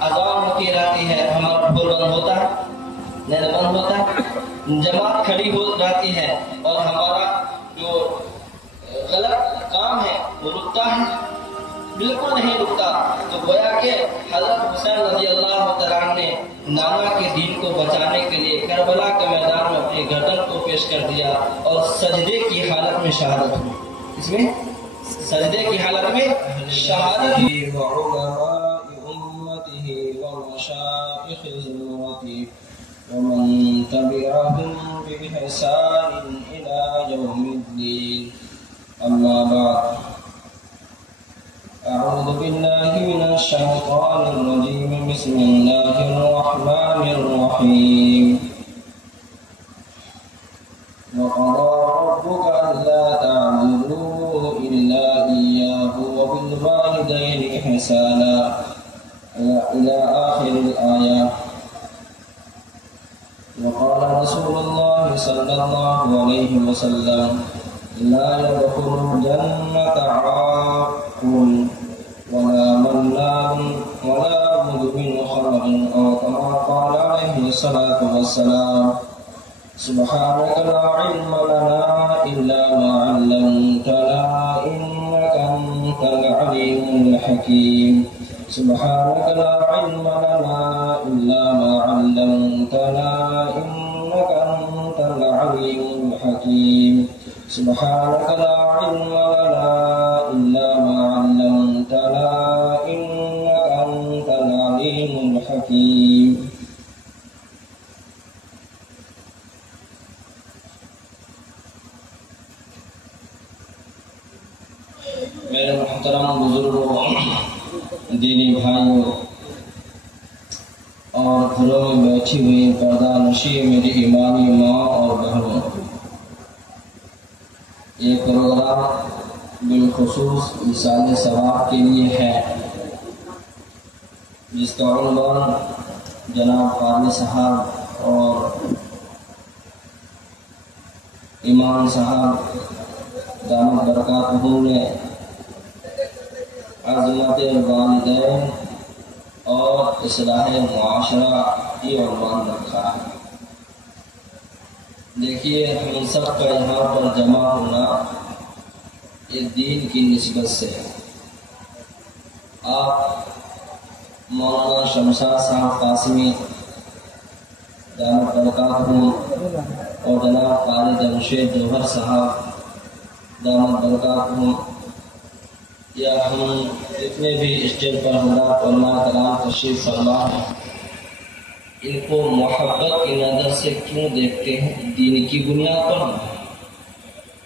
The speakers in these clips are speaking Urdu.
اذان ہوتی رہتی ہے، ہمارا ڈھول بند ہوتا ہے؟ نہیں بند ہوتا ہے۔ جماعت کھڑی ہو جاتی ہے اور ہمارا جو غلط کام ہے وہ رکتا ہے؟ بالکل نہیں رکتا۔ تو گویا کہ حضرت حسین رضی اللہ تعالیٰ عنہ نے نانا کے دین کو بچانے کے لیے کربلا کے میدان میں اپنی گردن کو پیش کر دیا اور سجدے کی حالت میں شہادت ہوئی۔ اس میں سجدے کی حالت میں شہادت ہوئی۔ وعلماء امته ومشائخ ذمته ومن تبعهم بإحسان إلى يوم الدين، أما بعد، أعوذ بالله من الشيطان الرجيم، بسم الله الرحمن الرحيم، وقضى ربك ألا تعبدوا إلا إياه وبالوالدين إحسانا إلى آخر الآية. وقال رسول الله صلى الله عليه وسلم: لا يدخل الجنة عاق ولا منام ولا مدمن خمر، أو كما قال عليه الصلاة والسلام. سبحانك لا علم لنا إلا ما علمتنا إنك أنت العليم الحكيم. سبحانك لا علم لنا إلا ما علمتنا إنك أنت العليم الحكيم. سبحانك لا علم لنا إلا ما علمتنا إنك أنت العليم الحكيم. میرے محترم بزرگوں، دینی بھائیوں اور گھروں میں بیٹھی ہوئی پردہ نشی میری ایمانی ماں اور بہنوں، یہ پروگرام بالخصوص ایصال ثواب کے لیے ہے، جس کا عنوان جناب قاری صاحب اور امام صاحب دامت برکاتہم نے عظمت والدین اور اصلاح معاشرہ یہ عنوان رکھا ہے۔ دیکھیے، ہم سب کا یہاں پر جمع ہونا یہ دین کی نسبت سے ہے۔ آپ مولانا شمشاد صاحب قاسمی دامت برکاتہم اور جناب قاری جمشید جوہر صاحب دامت برکاتہم، یا ہم جتنے بھی اسٹیج پر حضرات علماء کرام تشریف فرما ہیں، ان کو محبت کی نظر سے کیوں دیکھتے ہیں؟ دین کی بنیاد پر نہیں۔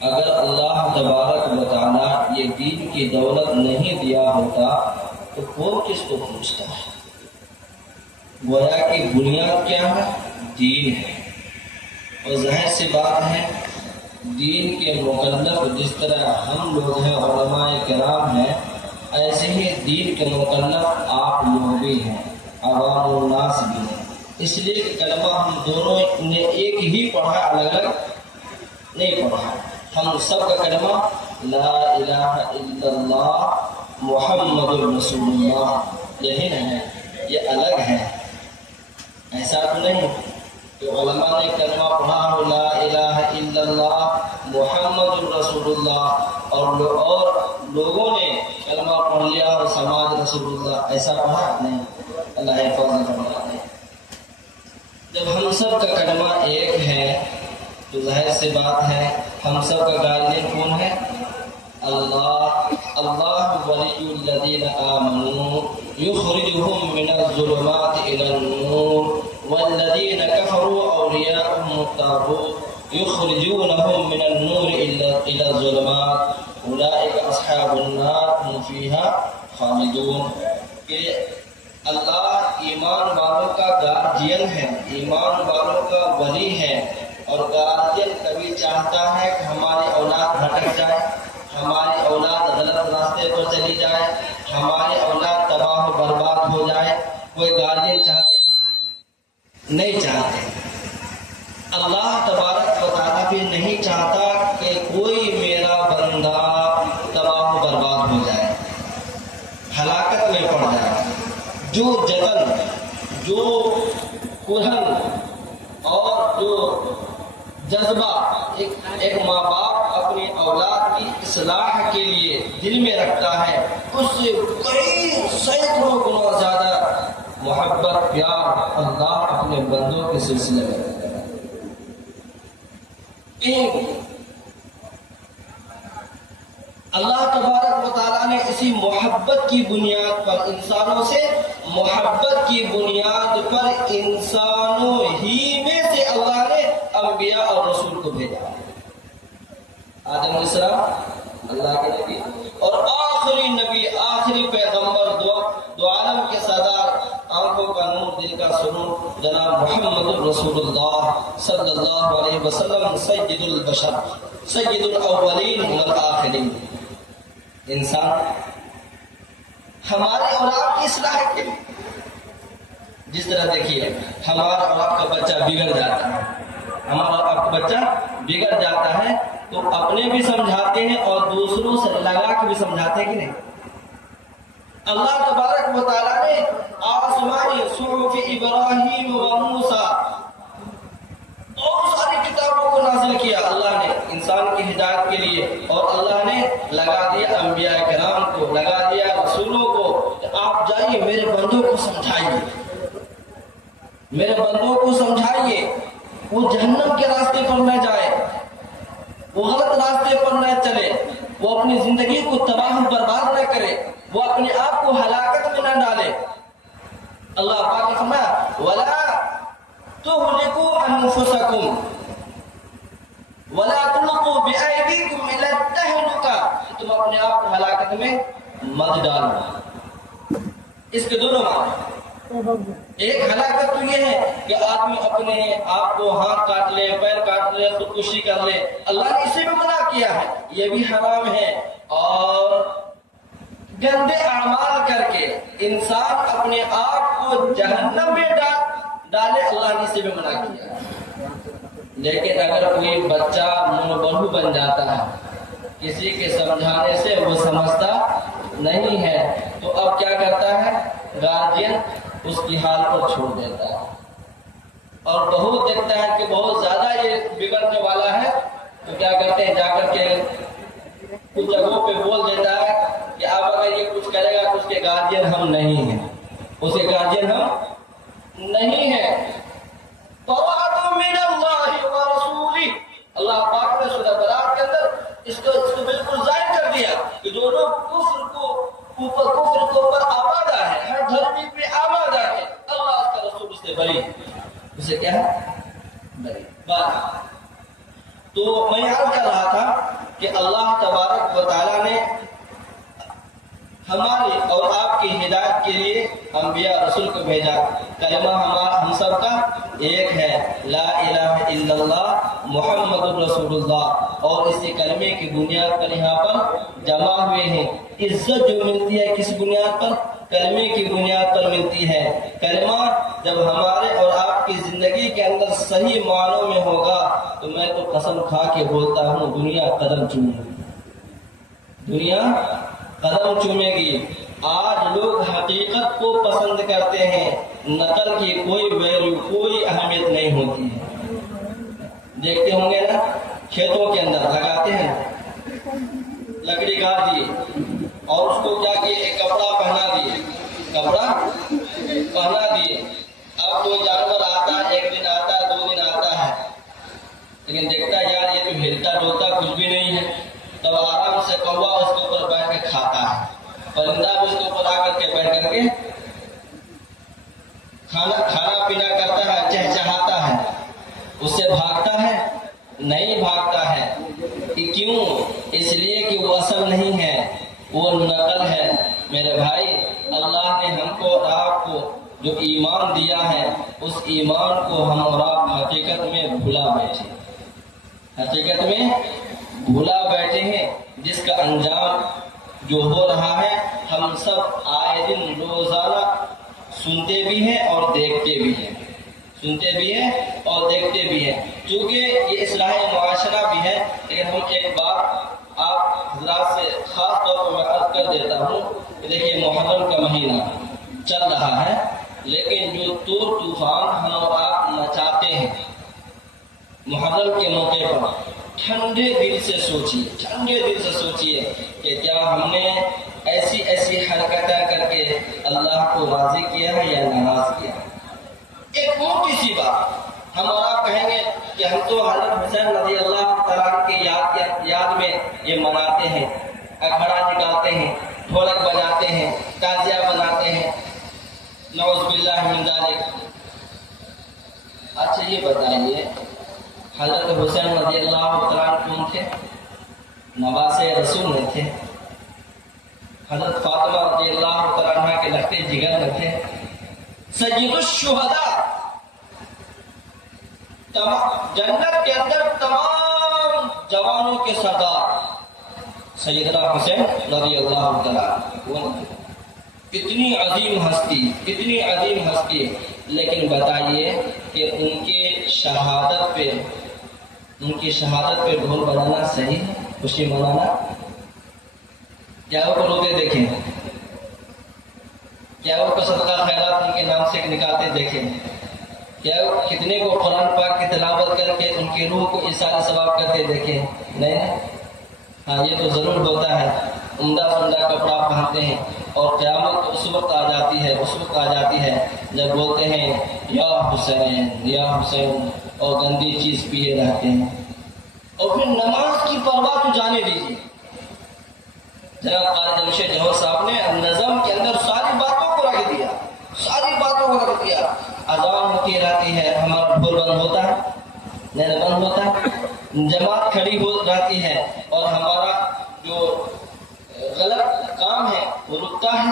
اگر اللہ تبارک و تعالیٰ یہ دین کی دولت نہیں دیا ہوتا تو کون کس کو پوچھتا ہے؟ گویا کی بنیاد کیا ہے؟ دین ہے۔ اور ظاہر سی بات ہے، دین کے مکلف جس طرح ہم لوگ ہیں، علماء کرام ہیں، ایسے ہی دین کے مکلف آپ لوگ بھی ہیں، عوام الناس بھی ہیں۔ اس لیے کہ کلمہ ہم دونوں نے ایک ہی پڑھا، الگ الگ نہیں پڑھا۔ ہم سب کا کلمہ لا الہ الا اللہ محمد رسول اللہ یہی ہے، یہ الگ ہے، ایسا تو نہیں کہ علماء نے کلمہ پڑھا ہو لا الہ الا اللہ محمد رسول اللہ اور لوگوں نے کلمہ پڑھ لیا اور سماج رسول اللہ، ایسا پڑھا نہیں۔ اللہ حفاظت فرمائے۔ جب ہم سب کا کلمہ ایک ہے تو ظاہر سی بات ہے ہم سب کا گارڈین کون ہے؟ اللہ۔ اللہ ولی الذین آمنوا یخرجہم من الظلمات الی النور والذین کفروا اولیاءهم الطاغوت یخرجونہم من النور الی الظلمات اولئک اصحاب النار هم فیہا خالدون۔ کہ اللہ ایمان والوں کا گارجین ہے، ایمان والوں کا ولی ہے، اور گارجین کبھی چاہتا ہے کہ ہماری اولاد بھٹک جائے، ہماری اولاد غلط راستے پر چلی جائے، ہماری اولاد تباہ و برباد ہو جائے؟ کوئی گارجین چاہتے ہیں؟ نہیں چاہتے۔ اللہ تبارک و تعالیٰ بھی نہیں چاہتا کہ کوئی میرا بندہ تباہ و برباد ہو جائے، ہلاکت میں پڑ جائے۔ جو جتن، جو کلہن اور جو جذبہ ایک ماں باپ اپنی اولاد کی اصلاح کے لیے دل میں رکھتا ہے، اس سے کئی سینکڑوں گنا زیادہ محبت پیار اللہ اپنے بندوں کے سلسلے میں رکھتا ہے۔ اللہ تبارک و تعالیٰ نے اسی محبت کی بنیاد پر انسانوں سے، محبت کی بنیاد پر انسانوں ہی میں سے اللہ نے انبیاء اور رسول کو بھیجا۔ آدم علیہ السلام اللہ کے نبی اور آخری نبی، آخری پیغمبر، دو عالم کے سردار، آنکھوں کا نور دل کا سرور، جناب محمد رسول اللہ صلی اللہ علیہ وسلم، سید البشر، سید الاولین والآخرین۔ انسان ہمارے اور آپ کی اصلاح کے لیے، جس طرح دیکھیے ہمارا اور آپ کا بچہ بگڑ جاتا ہے، ہمارا اور آپ کا بچہ بگڑ جاتا ہے تو اپنے بھی سمجھاتے ہیں اور دوسروں سے لگا کے بھی سمجھاتے ہیں کہ نہیں؟ اللہ تبارک و تعالیٰ نے آسمانی صحف ابراہیم و موسیٰ اور ساری کتابوں کو نازل کیا اللہ نے انسان کی ہدایت کے لیے، اور اللہ نے لگا دیا انبیاء کرام کو، لگا دیا رسولوں کو کہ آپ جائیے میرے بندوں کو سمجھائیے، میرے بندوں کو سمجھائیے، وہ جہنم کے راستے پر نہ جائے، وہ غلط راستے پر نہ چلے، وہ اپنی زندگی کو تباہ برباد نہ کرے، وہ اپنے آپ کو ہلاکت میں نہ ڈالے۔ اللہ پاک نے فرمایا وَلَا تُهْلِكُوا أَنفُسَكُمْ وَلَا تُلْقُوا بِأَيْدِيكُمْ إِلَى التَّهْلُكَةِ، تم اپنے آپ کو ہلاکت میں مت ڈالو۔ اس کے دونوں معنی، ایک ہلاکت تو یہ ہے کہ آدمی اپنے آپ کو ہاتھ کاٹ لے، پیر کاٹ لے، خودکشی کر لے، اللہ نے اسے بھی منع کیا ہے، یہ بھی حرام ہے، اور گندے اعمال کر کے انسان اپنے آپ کو جہنم میں ڈالے، اللہ نے اسے بھی منع کیا۔ لیکن اگر کوئی بچہ منہ بہو بن جاتا ہے، کسی کے سمجھانے سے وہ سمجھتا نہیں ہے، تو اب کیا کرتا ہے گارجین؟ اس کی حال پر چھوڑ دیتا ہے، اور بہت دیکھتا ہے کہ بہت زیادہ یہ بگڑنے والا ہے تو کیا کرتے ہیں، جا کر کے کچھ جگہوں پہ بول دیتا ہے کہ اب اگر یہ کچھ کرے گا تو اس کے گارجین ہم نہیں ہیں، اس کے گارجین ہم نہیں ہیں۔ بَرَأَةٌ مِّنَ اللَّهِ وَرَسُولِهِ، اللہ پاک نے سورہ برات کے اندر اس کو بالکل ظاہر کر دیا کہ جو لوگ کفر کو اوپر آمادہ ہے، ہر دھرمی پہ آمادہ ہے، اللہ اس کا رسول اس سے بری، اسے کیا ہے بری بات۔ تو میں عرض کر رہا تھا کہ اللہ تبارک و تعالیٰ نے ہماری اور آپ کی ہدایت کے لیے انبیاء رسول کو بھیجا۔ کلمہ ہم سب کا ایک ہے، لا الہ الا اللہ محمد رسول اللہ، اور اسی کلمے کی بنیاد پر یہاں پر جمع ہوئے ہیں۔ عزت جو ملتی ہے کس بنیاد پر؟ کلمے کی بنیاد پر ملتی ہے۔ کلمہ جب ہمارے اور آپ کی زندگی کے اندر صحیح معنوں میں ہوگا تو میں تو قسم کھا کے بولتا ہوں دنیا قدم چومے گی، دنیا قدم چومے گی۔ آج لوگ حقیقت کو پسند کرتے ہیں، نقل کی کوئی ویلیو، کوئی اہمیت نہیں ہوتی ہے۔ دیکھتے ہوں گے نا کھیتوں کے اندر لگاتے ہیں، لکڑی کاٹ دیے اور اس کو کیا کیے، ایک کپڑا پہنا دیے، کپڑا پہنا دیے۔ اب کوئی جانور آتا ہے، ایک دن آتا ہے، 2 دن آتا ہے، لیکن دیکھتا ہے یار یہ تو ہلتا ڈولتا کچھ بھی نہیں ہے، تب آرام سے کوا اس کے اوپر بیٹھ کے کھاتا ہے، پرندہ بھی اس کے اوپر آ کر کے بیٹھ کر کے کھانا پینا کرتا ہے، چہچہاتا ہے۔ اس سے بھاگتا ہے؟ نہیں بھاگتا ہے۔ کیوں؟ اس لیے کہ وہ اصل نہیں ہے، وہ نقل ہے۔ میرے بھائی، اللہ نے ہم کو اور آپ کو جو ایمان دیا ہے، اس ایمان کو ہم اور آپ حقیقت میں بھلا بیٹھے، حقیقت میں بھلا بیٹھے ہیں، جس کا انجام جو ہو رہا ہے ہم سب آئے دن روزانہ سنتے بھی ہیں اور دیکھتے بھی ہیں، سنتے بھی ہیں اور دیکھتے بھی ہیں۔ چونکہ یہ اصلاح معاشرہ بھی ہے، لیکن ہم ایک بات آپ حضرات سے خاص طور پر میں عرض کر دیتا ہوں کہ دیکھیے محرم کا مہینہ، چل رہا ہے، لیکن جو طور طوفان ہم اور آپ مچاتے ہیں محرم کے موقع پر، ٹھنڈے دل سے سوچیے کہ کیا ہم نے ایسی حرکتیں کر کے اللہ کو راضی کیا ہے یا ناراض کیا؟ ایک موٹی سی بات، ہم اور آپ کہیں گے کہ ہم تو حضرت حسین رضی اللہ تعالیٰ کی یاد میں یہ مناتے ہیں، اکھڑا نکالتے ہیں، ڈھولک بجاتے ہیں، تازیہ بناتے ہیں، نعوذ باللہ من ذالک۔ اچھا یہ بتائیے، حضرت حسین رضی اللہ تعالیٰ کون تھے؟ نواسے رسول میں تھے، حضرت فاطمہ رضی اللہ تعالیٰ کے لگتے جگر میں تھے، سید الشہداء، جنت کے اندر تمام جوانوں کے سردار سیدنا حسین رضی اللہ تعالیٰ، اتنی عظیم ہستی، لیکن بتائیے کہ ان کی شہادت پہ ڈھول بجانا صحیح ہے؟ خوشی منانا؟ کیا وہ روتے دیکھیں؟ کیا وہ صدقہ خیرات ان کے نام سے نکالتے دیکھیں؟ کیا وہ کتنے کو قرآن پاک کی تلاوت کر کے ان کی روح کو ایثار ثواب کرتے دیکھیں؟ نہیں۔ ہاں یہ تو ضرور ہوتا ہے، عمدہ کپڑا پہنتے ہیں اور قیامت اس وقت آ جاتی ہے جب بولتے ہیں یا حسین اور گندی چیز پیے رہتے ہیں، اور پھر نماز کی پرواہ تو جانے دیجیے۔ جناب قاری جمشید جوہر صاحب نے نظم کے اندر ساری باتوں کو رکھ دیا، اذان ہوتی رہتی ہے، ہمارا ڈھول بند ہوتا ہے؟ نہیں بند ہوتا ہے، جماعت کھڑی ہو جاتی ہے اور ہمارا جو غلط کام ہے وہ رکتا ہے؟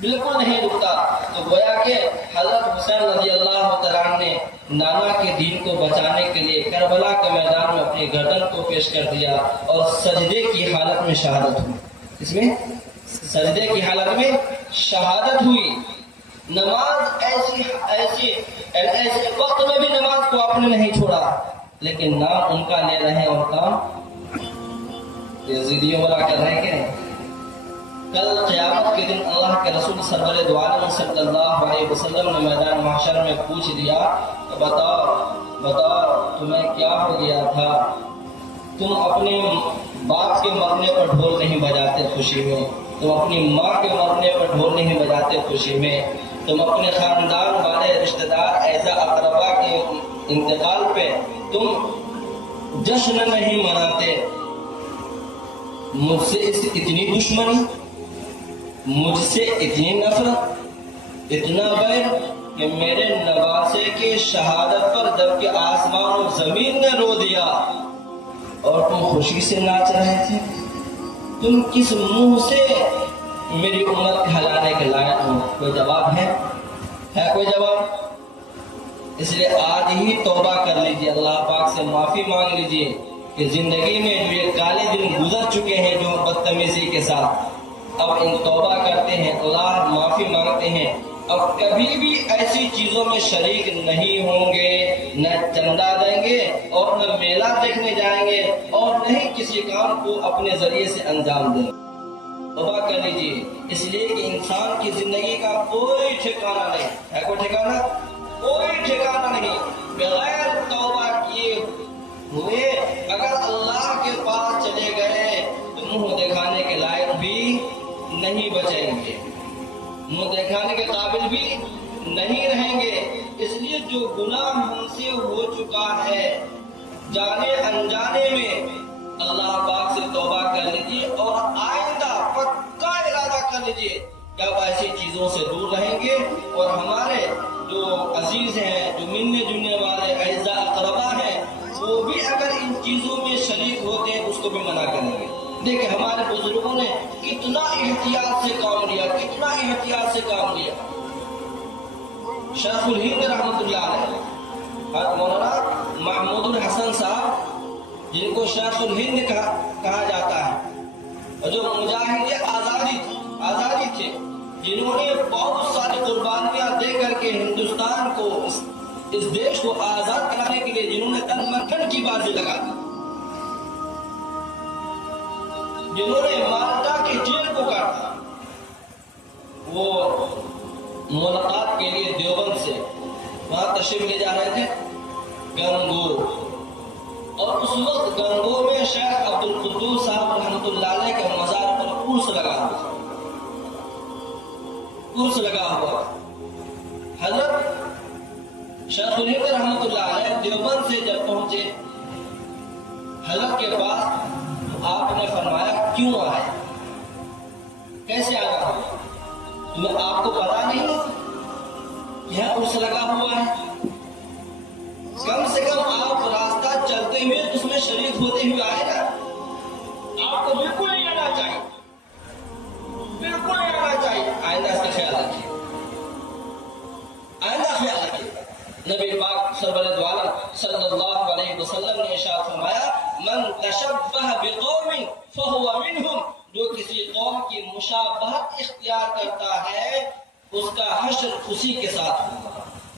بالکل نہیں رکتا۔ تو گویا کہ حضرت حسین رضی اللہ تعالیٰ نے نانا کے دین کو بچانے کے لیے کربلا کے میدان میں اپنی گردن کو پیش کر دیا اور سجدے کی حالت میں شہادت ہوئی۔ اس میں سجدے کی حالت میں شہادت ہوئی۔ نماز ایسی وقت میں بھی نماز کو آپ نے نہیں چھوڑا، لیکن نام ان کا لے رہے ہیں اور کام یزیدیوں والا کر رہے ہیں کہ نہیں؟ کل قیامت کے دن اللہ کے رسول سرور دو عالم صلی اللہ علیہ وسلم نے میدان محشر میں پوچھ دیا کہ بتاؤ تمہیں کیا ہو گیا تھا؟ تم اپنے باپ کے مرنے پر ڈھول نہیں بجاتے خوشی میں، تم اپنی ماں کے مرنے پر ڈھول نہیں بجاتے خوشی میں، تم اپنے خاندان والے رشتہ دار ایسا اقربا کے انتقال پہ تم جشن نہیں مناتے، مجھ سے اتنی دشمنی، مجھ سے اتنی نفرت، اتنا بیر کہ میرے نواسے کی شہادت پر جبکہ آسمان و زمین نے رو دیا اور تم خوشی سے ناچ رہے تھے، تم کس منہ سے میری امت ہلانے کے لائق ہو؟ کوئی جواب ہے کوئی جواب؟ اس لیے آج ہی توبہ کر لیجیے، اللہ پاک سے معافی مانگ لیجیے کہ زندگی میں جو یہ کالے دن گزر چکے ہیں جو بدتمیزی کے ساتھ، اب ان توبہ کرتے ہیں، اللہ معافی مانگتے ہیں، اب کبھی بھی ایسی چیزوں میں شریک نہیں ہوں گے، نہ چندہ دیں گے اور نہ میلہ دیکھنے جائیں گے اور نہ ہی کسی کام کو اپنے ذریعے سے انجام دیں گے۔ توبہ کر لیجیے، اس لیے کہ انسان کی زندگی کا کوئی ٹھکانہ نہیں ہے، کوئی ٹھکانہ نہیں بغیر توبہ کیے ہوئے اگر اللہ کے پاس چلے گئے تو منہ دکھانے کے لائق بھی نہیں بچیں گے، منہ دکھانے کے قابل بھی نہیں رہیں گے۔ اس لیے جو گناہ ہم سے ہو چکا ہے جانے انجانے میں، اللہ پاک سے توبہ کر لیجیے اور آئندہ پکا ارادہ کر لیجیے کہ اب ایسی چیزوں سے دور رہیں گے اور ہمارے جو عزیز ہیں، جو ملنے جلنے والے اعزاء اقربا ہیں، وہ بھی اگر ان چیزوں میں شریک ہوتے ہیں اس کو بھی منع کریں گے۔ دیکھیں ہمارے بزرگوں نے کتنا احتیاط سے کام لیا، شیخ الہند رحمۃ اللہ علیہ، مولانا محمود الحسن صاحب جن کو شیخ الہند کہا جاتا ہے، اور جو مجاہد آزادی تھے، جنہوں نے بہت ساری قربانیاں دے کر کے ہندوستان کو، اس دیش کو آزاد کرانے کے لیے جنہوں نے تن من دھن کی بازی لگا دی، جنہوں نے مالٹا کی جیل کو کاٹا، وہ ملاقات کے لیے دیوبند سے وہاں تشریف لے جا رہے تھے گنگور، اور اس وقت گنگور میں شیخ عبد القدوس صاحب رحمۃ اللہ علیہ کے مزار پر عرس لگا ہوا، عرس لگا ہوا۔ حضرت شیخ الہند رحمۃ اللہ علیہ دیوبند سے جب پہنچے حضرت کے پاس، آپ نے فرمایا کیوں آئے، کیسے آنا ہوا، تمہیں آپ کو پتا نہیں یہاں عرس لگا ہوا ہے؟ کم سے کم آپ راستہ چلتے ہوئے اس میں شریک ہوتے ہوئے آئے نا، آپ کو بالکل نہیں آنا چاہیے، بالکل نہیں آنا چاہیے۔ آئندہ اس کا خیال رکھیے، آئندہ خیال رکھیے۔ نبی پاک سرور دو عالم صلی اللہ علیہ وسلم نے ارشاد فرمایا من تشبہ بقوم فہو منہم، جو کسی قوم کی مشابہت اختیار کرتا ہے اس کا حشر خوشی کے ساتھ ہوگا۔